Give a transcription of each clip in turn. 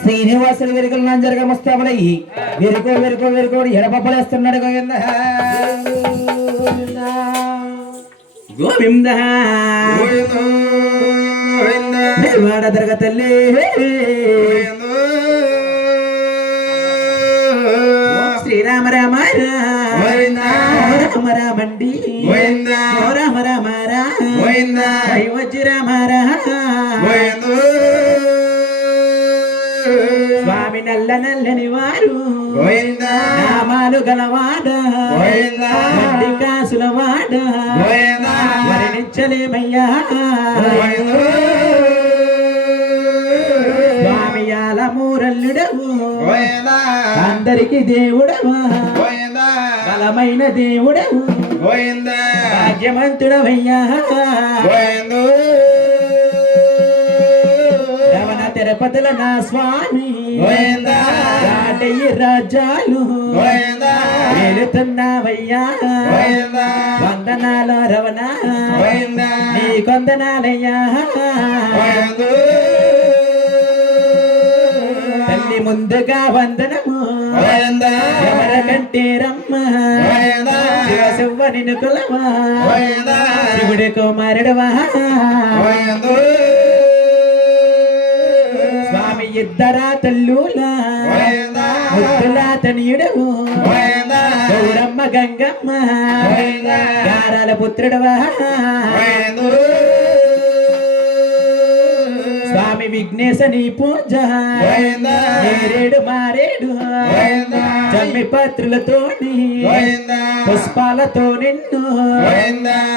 శ్రీనివాసులు వెరుకలు నంజరగా ముస్తాబులయ్యి వెరుకోడు ఎడపలేస్తున్నాడు గోవింద వాడ దర్గ తల్లి శ్రీరామ రామ రామ రామండి రామ రామ రామజ్జి రామ స్వామి నల్ల నల్లని వారు నామాలు గలవాడ కాసుల వాడ వర్ణించలేమయ్యా స్వామి యాల మూరల్లుడవు అందరికి దేవుడవు బలమైన దేవుడవు భాగ్యవంతుడవయ్యా తిరుపతుల నా స్వామి రాజ్యాలు వెళుతున్నావయ్యా వందనాలు రవణ నీ కొందనాలయ్యా తల్లి ముందుగా వందనము ఎవరకంటే రమ్మ శివ నిన్ను కులవా శివుడి కుమారుడవా స్వామి ఇద్దరా తల్లులా ముద్దులా తనియుడవు గౌరమ్మ గంగమ్మ గారాల పుత్రుడవా స్వామి విఘ్నేశ నీ పూజ నేరేడు మారేడు జమ్మి పత్రులతోని పుష్పాలతో నిన్ను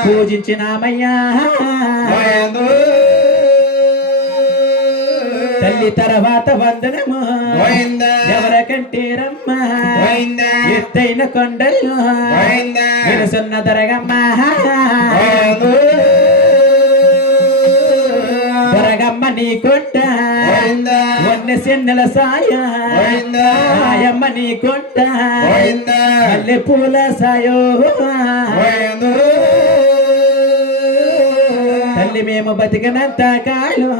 పూజించినామయ్యా తల్లి తర్వాత వందనము ఎవరకంటే రమ్మ ఎత్తైన కొండలు వినసున్న దొరగమ్మ దొరగమ్మ నీ కొండ వన్నె సిన్నెల సాయమ్మ నీ కొండ మల్లె పూల సాయో తల్లి మేము బతికినంత కాలం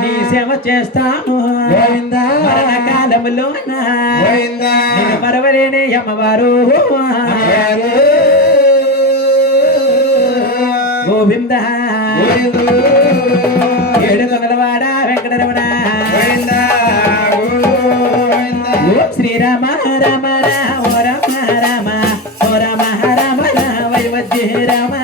నీ సేవ చేస్తాము మరణ కాలములోన నేను మరవలేని అమ్మవారు గోవింద ఏడు కొంగలవాడ వెంకటరమణ శ్రీరామ రామ రామ రామ రామ రామ రామ వైవద్య రామ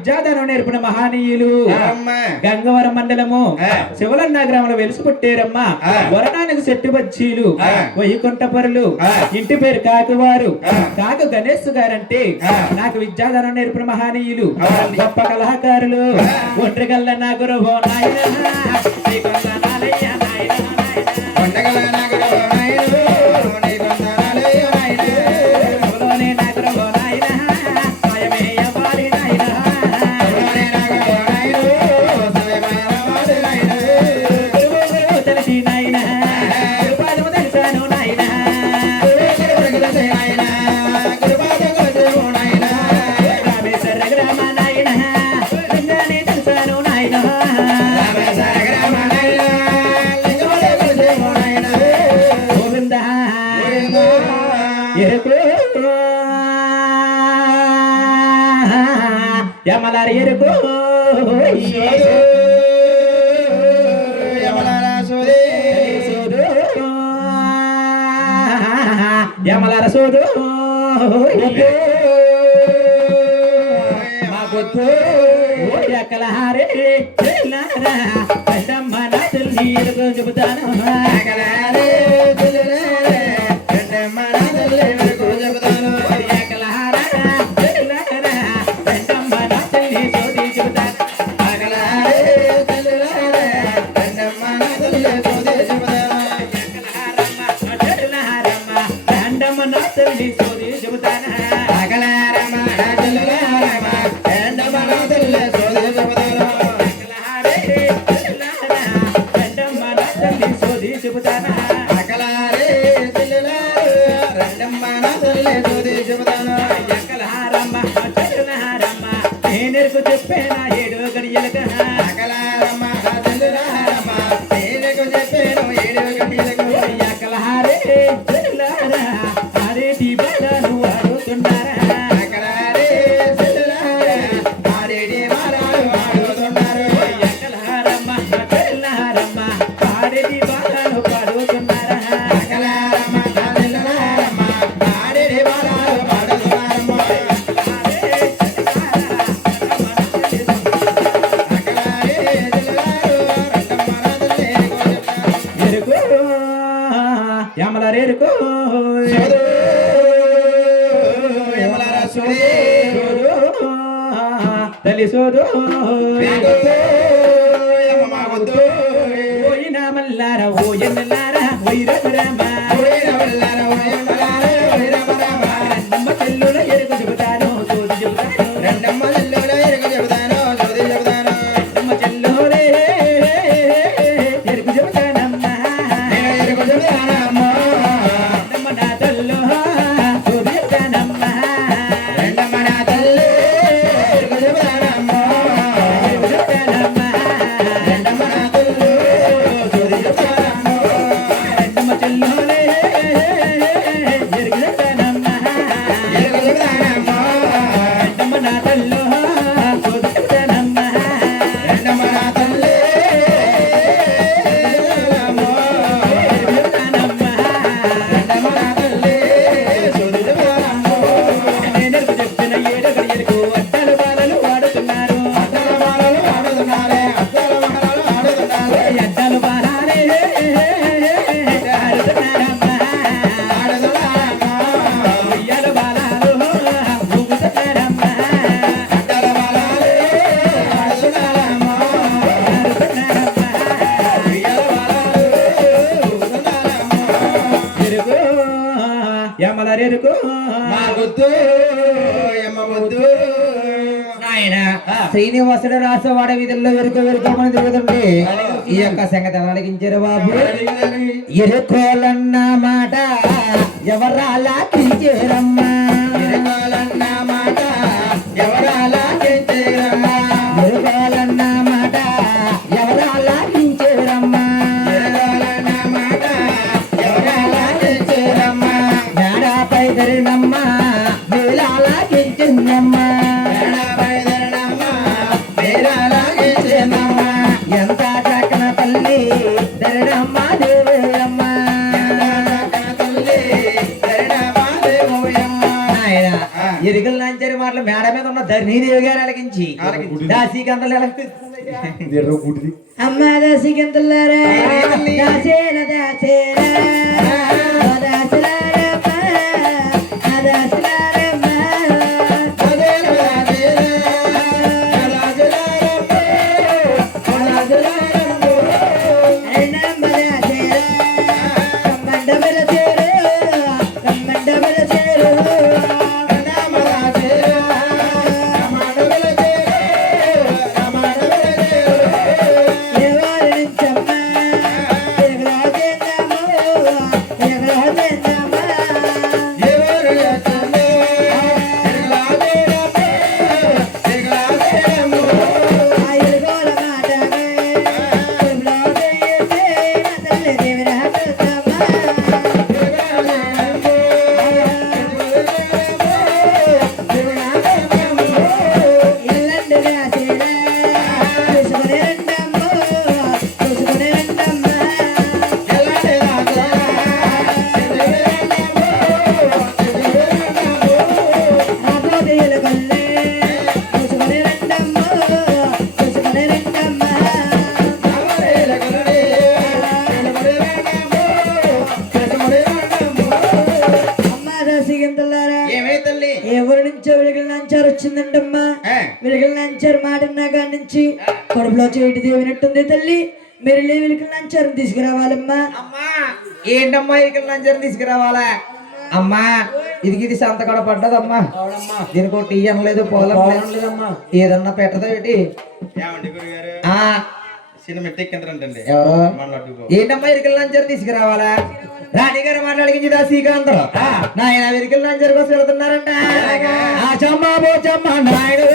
విద్యాధనం నేర్పిన మహానీయులు అమ్మా గంగవరం మండలము శివలన్న గ్రామంలో వెలుసు పుట్టారమ్మా ఆ. వరడానికి చెట్టు బజ్జీలు ఆ. వైకుంఠపరులు ఆ. ఇంటి పేరు కాకువారు ఆ. కాకు గణేష్ గారంటే ఆ. నాకు విద్యాధనం నేర్పిన మహానీయులు అవునండి. గొప్ప కళాకారులు ఆ. ఒంటరిగల్ల నా గురువు నాయనా నీ కొందనాలయ్య నాయనా నాయనా. పండగల నగరు నాయను నీ కొందనాలయ్య నాయను ఎవరోనే నా గురువు నాయనా సాయమే అవ్వాలి నాయనా. ఎవరోనే నగరు నాయను సాయమాయవాడు నాయను గురువు గురువు తెలిసి నాయనా గురుపాదము తెలిసాను నాయనా. గురుగురుగురుగురుసే నాయన గురుపాదగురుసేవు నాయన రామేశ్వర గ్రామ నాయనా లింగాన్ని తెలిసాను నాయనా. రామేశ్వర గ్రామ నాయన లింగములగురుసేవు నాయన గోవింద గోవిందా ఎరుకు యమలారి ఎరుకు సోదు యమలారా సోదే సోదు యమలార సోదు మా గొత్తు ఎక్కలహారే పెద్దమ్మ నా తల్లి ఎరుకు చెబుతాను. అగలారే దిల్లరే రెండమ్మ నా తల్లి వరకు చెబుతాను అగలారే దిల్లరే రెండమ్మ నా తల్లి సోదే చెబుతాను అగలారమ్మ నా దిల్లరమ్మ రెండమ్మ నా తల్లి సోదే చెబుతాను అగలారే దిల్లరే రెండమ్మ నా తల్లి సోదే చెబుతాను నేనెరుకు చెప్పేనా ఏడు గడియలక అగలారమ్మ నా దిల్లరమ్మ నేనకు చెప్పేను ఏడు గంటలకు ఎక్కలహారే అరే టీ బేడను అడుగుతున్నారా అగలారే దిల్లరే ఆరేడి వారాలు ఆడుతున్నారు ఎక్కలహారమ్మ చెల్లహారమ్మ ఆడేది బాలను పాడుతున్నారా అగలారమ్మ నా దిల్లరమ్మ ఆరేడి వారాలు ఆడుతున్నారమ్మ అగలారే దిల్లరే రెండమ్మ నా తల్లి చెబుతాను ఎరుకు యమలారెరుకు సోదు యమలారా సోదే తల్లి సోదు వేగొద్దు యమమాగొద్దు ఓయిన మల్లార ఓయన్నలార వైరమరామ ఓయరవల్లార ఓయమలార ఓయరమరామ నమ్మ చెల్లుల ఎరుకు చెబుతాను సోదు చెబుతాను రెండమ్మ జిల్లుల ఎరుగు చెబుతాను సోది చెబుతాను నమ్మ చెల్లులే ఎరుకు చెబుతానమ్మా నేను ఎరుగు చెబుతానమ్మ నమ్మ నా తల్లు సోదు చెబుతానమ్మా రెండమ్మ నా తల్లి ఎరుగు చెబుతానమ్మ ఎరుకు చెబుతానమ్మా రెండమ్మ నా తల్లి సోది చెబుతానమ్మ నమ్మ చెల్లులే ఎరుకు చెబుతానమ్మా ఎరుగు చెబుతానమ్మ నమ్మ నా తల్లు సోదు చెబుతానమ్మా రెండమ్మ నా తల్లి అమ్మ చెబుతానమ్మా రెండమ్మ నా తల్లి సోది చెబుతానమ్మ నేనెరుకు చెప్పిన ఏడు గడియలకు అడ్డాలు బాలలు వాడుతున్నారు అద్దల బాలలు ఆడుతున్నారే అద్దల బాలలు ఆడుతున్నారే అడ్డాలు బాలాలే ఆడుతున్నారమ్మా ఆడుతున్నారమ్మ ఉయ్యాలు బాలాలు ఊగుతున్నారమ్మా అద్దల బాలలే ఆడుతున్నారమ్మ ఆడుతున్నారమ్మా ఉయ్యాల బాలలు ఊగుతున్నారమ్మ ఎరుకు యమలరెరుకు మా గుద్దు యమ్మ ముద్దు నాయన శ్రీనివాసుడు రాసవాడ వీధుల్లో వెరుకోమని తిరుగుతుంటే ఈ యొక్క సంగతి అడిగించారు బాబు ఎరుకోలన్న మాట ఎవరాలా కించేరమ్మా ఎరగాలన్న మాట ఎవరాలా చేరమ్మా ఎరుకోలన్న మాట ఎవరాలా కించేరమ్మా ఎరగాలన్న మాట ఎవరాలా చేరమ్మా మేడాపై ధరినమ్మా వేలాలా కించిందమ్మా ఎంత చక్కన తల్లి ధరణమ్మా దేవమ్మ నాయన ఎలుకలు నాంచారి మాటలు మేడ మీద ఉన్న ధరణీదేవి గారు అలగించి దాసీకంతలు అమ్మ దాసీకంతలారా దాసేన దాసేన ఎవరి నుంచో వెలుగుల నాంచారు వచ్చిందంటమ్మా. వెలుగుల నాంచారు మాట కాడి నుంచి కడుపులో చేటి దేవినట్టుంది తల్లి. మీరు వెలుగుల నాంచారు తీసుకురావాలమ్మా. అమ్మా ఏంటమ్మా ఇక్కడ నంజర్ తీసుకురావాలా? అమ్మా ఇది సంతకడ పడ్డదమ్మా. దీనికి ఒకటి టీ అనలేదు, పోలం లేదమ్మా. ఏదన్నా పెట్టదా ఏంటి? ఎవరు ఏంటమ్మా ఇరికల నంజర్ తీసుకురావాలా? రాణిగారు మాట్లాడికి శ్రీకాంతరావు నాయన ఇరికల నంజర్ కోసం వెళ్తున్నారంట. ఆ చమ్మా పోచమ్మ నాయుడు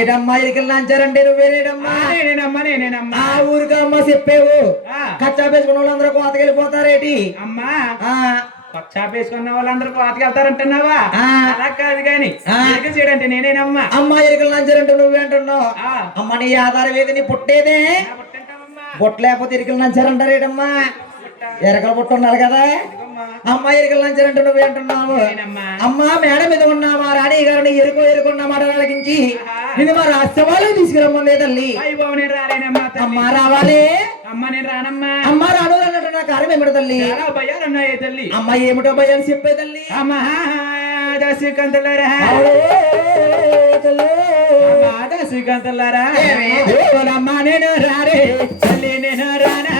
ఏడమ్మా ఇరికలు నాంచారంటే నువ్వేనేడమ్మా? ఆ ఊరికి అమ్మ చెప్పేవు కచ్చా వేసుకున్న వాళ్ళందరూ కోతకెళ్ళిపోతారేటి? అమ్మా పచ్చాపేసుకున్న వాళ్ళందరూ కోతకెళ్తారంటున్నావా? అలా కాదు గాని చేయడంటే నేనేనమ్మా. అమ్మ ఇరికలు నాంచారంటే నువ్వే అంటున్నావు. అమ్మ నీ ఆధారం ఏది? నీ పుట్టేదే పుట్ట లేకపోతే ఇరికలు నాంచారంటారేటమ్మా? ఎరకల పుట్ట ఉండాలి కదా. అమ్మ ఎరుకలు నంచారంటే నువ్వే అంటున్నావు. అమ్మ మేడ మీద ఉన్నామా రాణి గారిని ఎరుకున్న మాట అలగించి నిన్ను మా రాష్ట్రవాళ్ళు తీసుకురమ్మంది తల్లి. అమ్మ రావాలి. అమ్మ నేను రానమ్మా. అమ్మ రాను అన్నట్టు నా కారం ఏమిటో తల్లి? భయాలున్నాయి తల్లి. అమ్మ ఏమిటో భయాలు చెప్పే తల్లి. అమ్మ శ్రీకాంతలారా శ్రీకాంతలారా అమ్మ నేను రారే తల్లి నేను రానా.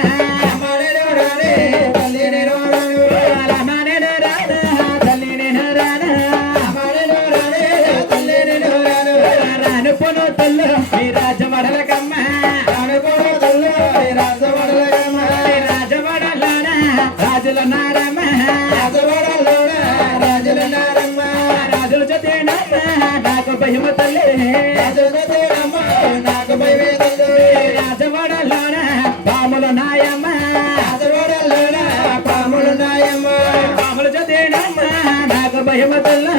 రాజుల చతేనమ్మ నాకు భయమ తల్లి. రాజవాడలోన పాములు నాయమ్మ. పాముల చతేనమ్మ నాకు భయమ తల్లి.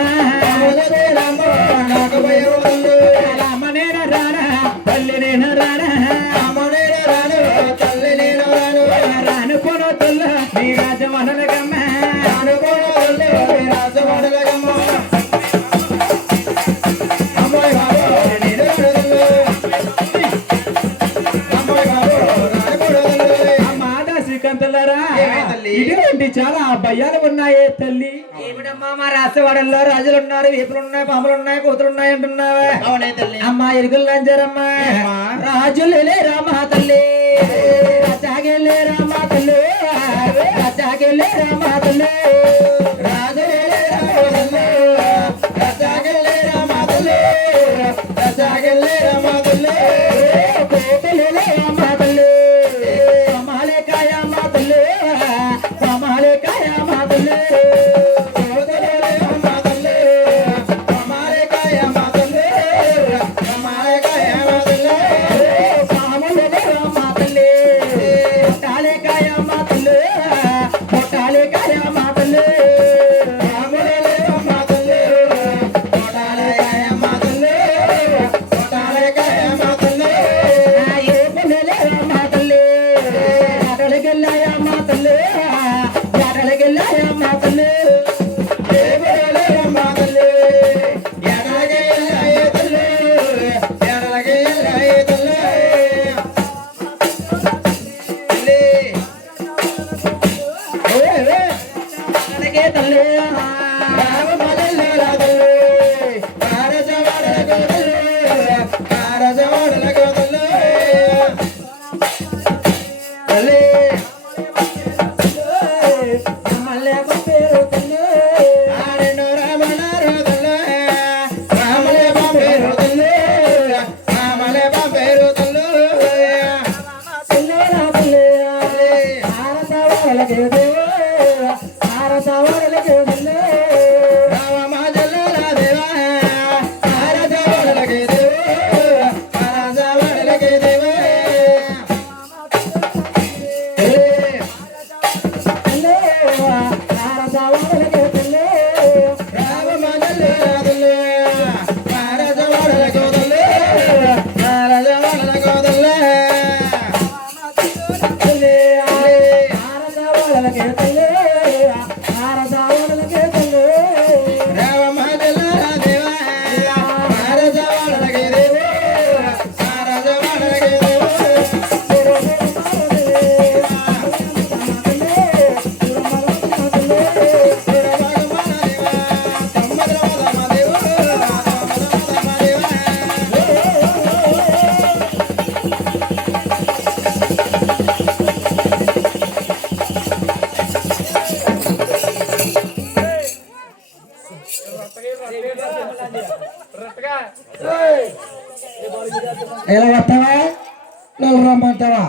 అమ్మ నేను రానా తల్లి నేను రానా. రానుకోను తల్లి నీ రాజవాడలకమ్మ. ఇటువంటి చాలా భయాలు ఉన్నాయే తల్లి. ఏమిటమ్మా మా రాష్ట్రవాడల్లో రాజులు ఉన్నారు, వేపులు ఉన్నాయి, పాములు ఉన్నాయి, కూతురు ఉన్నాయి అంటున్నావా? అమ్మా ఎరుకులు నంచారమ్మా. రాజులే రామా తల్లి రాజాగెళ్ళే రామా తల్లి రాజాగెళ్ళే రామా తల్లి రాజులే రాజాగెళ్ళే రామా తల్లి రాజాగెళ్ళే రామా తల్లి కోటలే రామా తల్లి ఎలా వస్తావా నువ్వు రమ్మంటావా